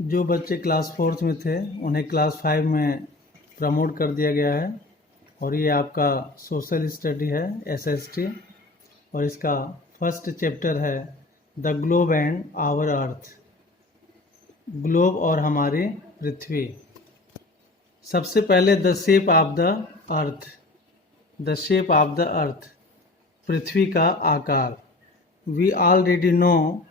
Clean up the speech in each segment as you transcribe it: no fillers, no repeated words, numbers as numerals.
जो बच्चे class 4th में थे उन्हें क्लास 5 में प्रमोट कर दिया गया है और ये आपका सोशल स्टडी है SST और इसका फर्स्ट चैप्टर है the globe and our earth. Globe और हमारी पृथ्वी। सबसे पहले the shape of the earth. The shape of the earth, पृथ्वी का आकार। We already know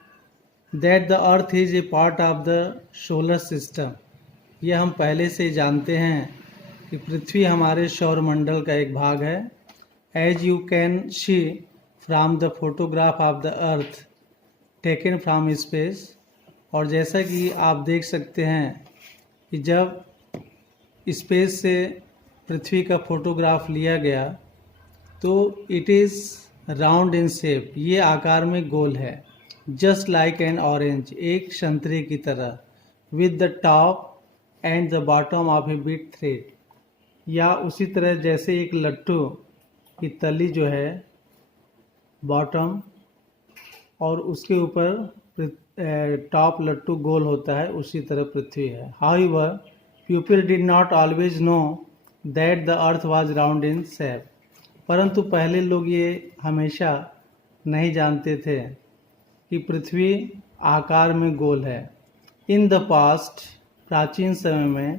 that the earth is a part of the solar system. यह हम पहले से जानते हैं कि पृथ्वी हमारे सौरमंडल का एक भाग है। As you can see from the photograph of the earth taken from space. और जैसा कि आप देख सकते हैं कि जब स्पेस से पृथ्वी का फोटोग्राफ लिया गया तो it is round in shape, ये आकार में गोल है। जस्ट लाइक एन ऑरेंज, एक संतरे की तरह। With the top and the bottom of A bit thread, या उसी तरह जैसे एक लट्टू की तली जो है बॉटम और उसके ऊपर टॉप लट्टू गोल होता है, उसी तरह पृथ्वी है। However people did not always no that the earth was round in shape. परंतु पहले लोग ये हमेशा नहीं जानते थे कि पृथ्वी आकार में गोल है। इन द पास्ट, प्राचीन समय में,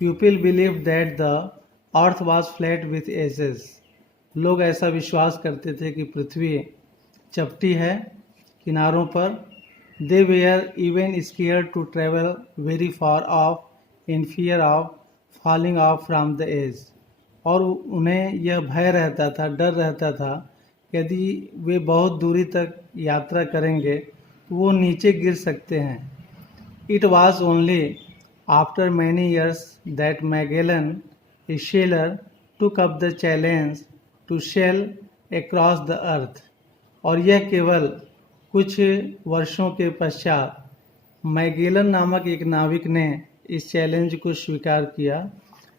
people believe that the earth was flat with ages. लोग ऐसा विश्वास करते थे कि पृथ्वी चपटी है किनारों पर। They were even scare to travel very far off in fear of falling off from the edge. और उन्हें यह भय रहता था, डर रहता था, यदि वे बहुत दूरी तक यात्रा करेंगे तो वो नीचे गिर सकते हैं। It was only after many years that Magellan a sailor took up the challenge to sail across the earth. और यह केवल कुछ वर्षों के पश्चात मैगेलन नामक एक नाविक ने इस चैलेंज को स्वीकार किया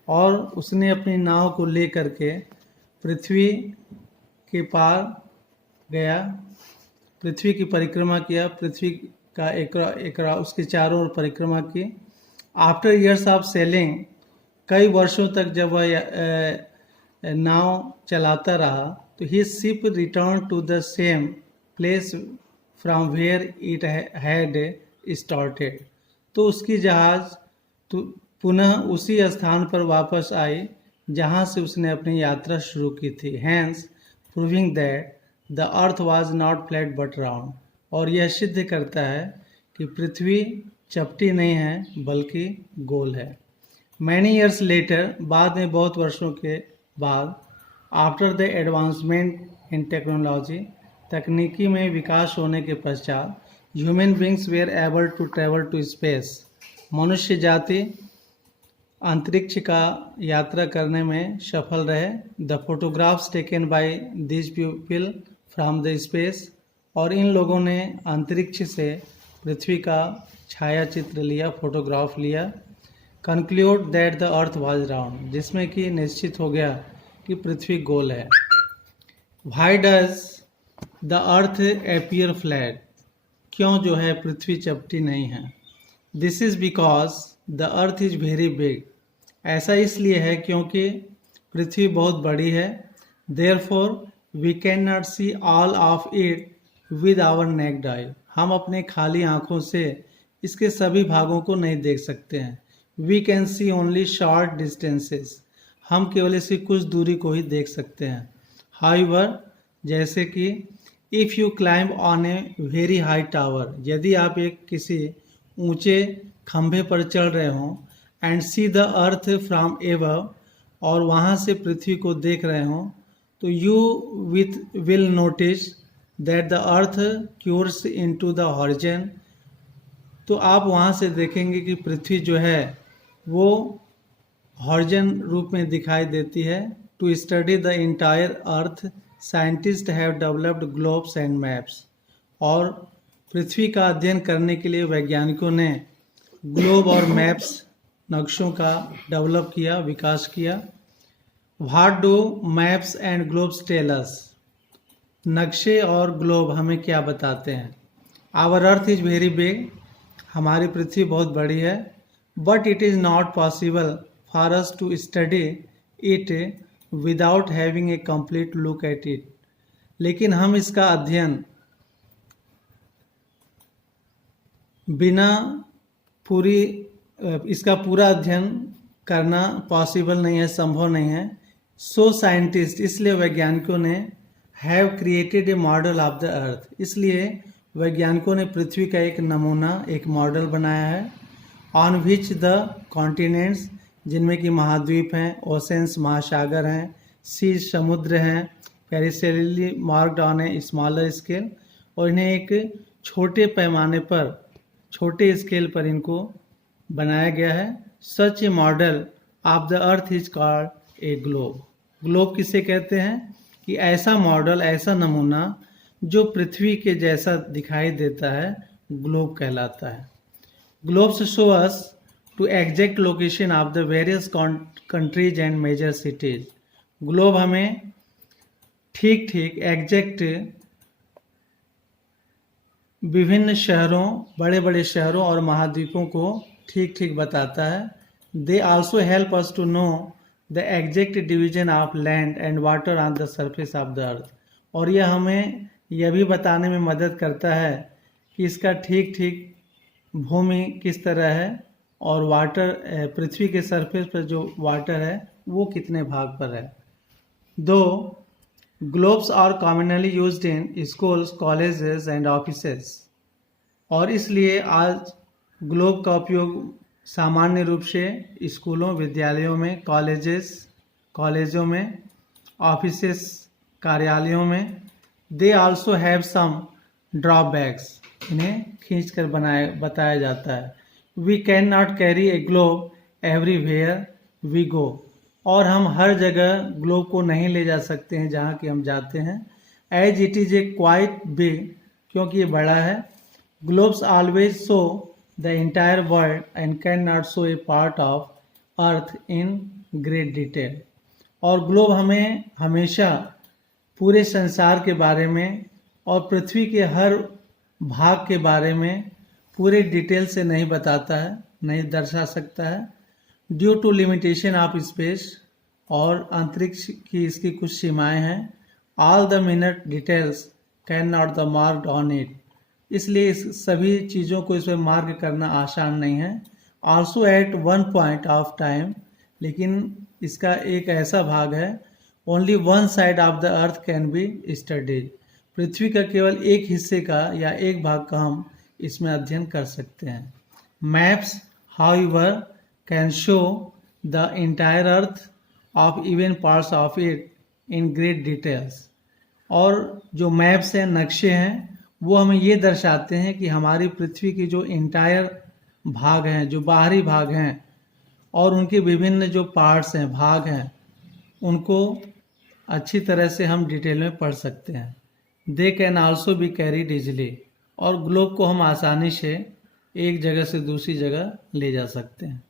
और उसने अपनी नाव को लेकर के पृथ्वी के पार गया, पृथ्वी की परिक्रमा किया, पृथ्वी का एक उसके चारों ओर परिक्रमा की। आफ्टर ईयर्स ऑफ सेलिंग, कई वर्षों तक जब वह नाव चलाता रहा तो ही ship return to the same place from where it had started. तो उसकी जहाज तो पुनः उसी स्थान पर वापस आई जहां से उसने अपनी यात्रा शुरू की थी। Hence proving that the earth was not flat but round. और यह सिद्ध करता है कि पृथ्वी चपटी नहीं है बल्कि गोल है। मैनी ईयर्स लेटर, बाद में बहुत वर्षों के बाद, after the advancement in technology, तकनीकी में विकास होने के पश्चात, human beings were able to travel to space. मनुष्य जाति अंतरिक्ष का यात्रा करने में सफल रहे। The photographs taken by this people from the space. और इन लोगों ने अंतरिक्ष से पृथ्वी का छाया चित्र लिया, फोटोग्राफ लिया। Conclude that the earth was round, जिसमें कि निश्चित हो गया कि पृथ्वी गोल है। Why does the earth appear flat, क्यों जो है पृथ्वी चपटी नहीं है। This is because the earth is very big, ऐसा इसलिए है क्योंकि पृथ्वी बहुत बड़ी है। Therefore we can not see all of it with our naked eye, हम अपने खाली आँखों से इसके सभी भागों को नहीं देख सकते हैं। We can see only short distances, हम केवल इसकी कुछ दूरी को ही देख सकते हैं। हाउएवर, जैसे कि if you climb on a very high tower, यदि आप एक किसी ऊंचे खंभे पर चढ़ रहे हों, and see the earth from above, और वहाँ से पृथ्वी को देख रहे हों, तो you will notice that the earth cures into the horizon. तो आप वहाँ से देखेंगे कि पृथ्वी जो है वो हॉरिजन रूप में दिखाई देती है। To study the entire earth, scientist have developed globes and maps. और पृथ्वी का अध्ययन करने के लिए वैज्ञानिकों ने ग्लोब और मैप्स, नक्शों का डेवलप किया, विकास किया। What do maps and globes tell us, नक्शे और ग्लोब हमें क्या बताते हैं। Our earth is very big, हमारी पृथ्वी बहुत बड़ी है, but it is not possible for us to study it without having a complete look at it. लेकिन हम इसका अध्ययन बिना इसका पूरा अध्ययन करना पॉसिबल नहीं है, संभव नहीं है। सो साइंटिस्ट, इसलिए वैज्ञानिकों ने have created a model of the अर्थ, इसलिए वैज्ञानिकों ने पृथ्वी का एक नमूना, एक मॉडल बनाया है। ऑन विच द कॉन्टिनेंट्स, जिनमें कि महाद्वीप हैं, ओशंस महासागर हैं, सीज समुद्र हैं, peripherally marked on a smaller scale, और इन्हें एक छोटे पैमाने पर, छोटे स्केल पर इनको बनाया गया है। Such a model of the earth is called a globe. Globe किसे कहते हैं? कि ऐसा मॉडल, ऐसा नमूना जो पृथ्वी के जैसा दिखाई देता है, ग्लोब कहलाता है। Globes show us to exact location of the various countries and major cities. Globe हमें ठीक ठीक एग्जैक्ट विभिन्न शहरों, बड़े बड़े शहरों और महाद्वीपों को ठीक ठीक बताता है। They also help us to know the exact division of land and water on the surface of the earth. और यह हमें यह भी बताने में मदद करता है कि इसका ठीक ठीक भूमि किस तरह है और वाटर, पृथ्वी के सरफेस पर जो वाटर है वो कितने भाग पर है। दो globes are commonly used in schools, colleges and offices. और इसलिए आज ग्लोब का उपयोग सामान्य रूप से स्कूलों, विद्यालयों में, कॉलेजों में, ऑफिसेस, कार्यालयों में। They also have some drawbacks, इन्हें खींच कर बताया जाता है। We can not carry a globe everywhere we go. और हम हर जगह ग्लोब को नहीं ले जा सकते हैं जहाँ कि हम जाते हैं। As it is a quite big, क्योंकि ये बड़ा है। Globes always show the entire world and can not show a part of earth in great detail. और ग्लोब हमें हमेशा पूरे संसार के बारे में और पृथ्वी के हर भाग के बारे में पूरे डिटेल से नहीं बताता है, नहीं दर्शा सकता है। Due to limitation of space, और अंतरिक्ष की इसकी कुछ सीमाएं हैं। All the minute details can not the marked on it, इसलिए इस सभी चीज़ों को इसमें मार्क करना आसान नहीं है। Also at one point of time, लेकिन इसका एक ऐसा भाग है, only one side of the earth can be studied. पृथ्वी का केवल एक हिस्से का या एक भाग का हम इसमें अध्ययन कर सकते हैं। Maps however can show the entire earth of even parts of it in great details. और जो मैप्स हैं, नक्शे हैं, वो हमें ये दर्शाते हैं कि हमारी पृथ्वी की जो इंटायर भाग हैं, जो बाहरी भाग हैं, और उनके विभिन्न जो पार्ट्स हैं, भाग हैं, उनको अच्छी तरह से हम डिटेल में पढ़ सकते हैं। They can also be carried easily, और ग्लोब को हम आसानी से एक जगह से दूसरी जगह ले जा सकते हैं।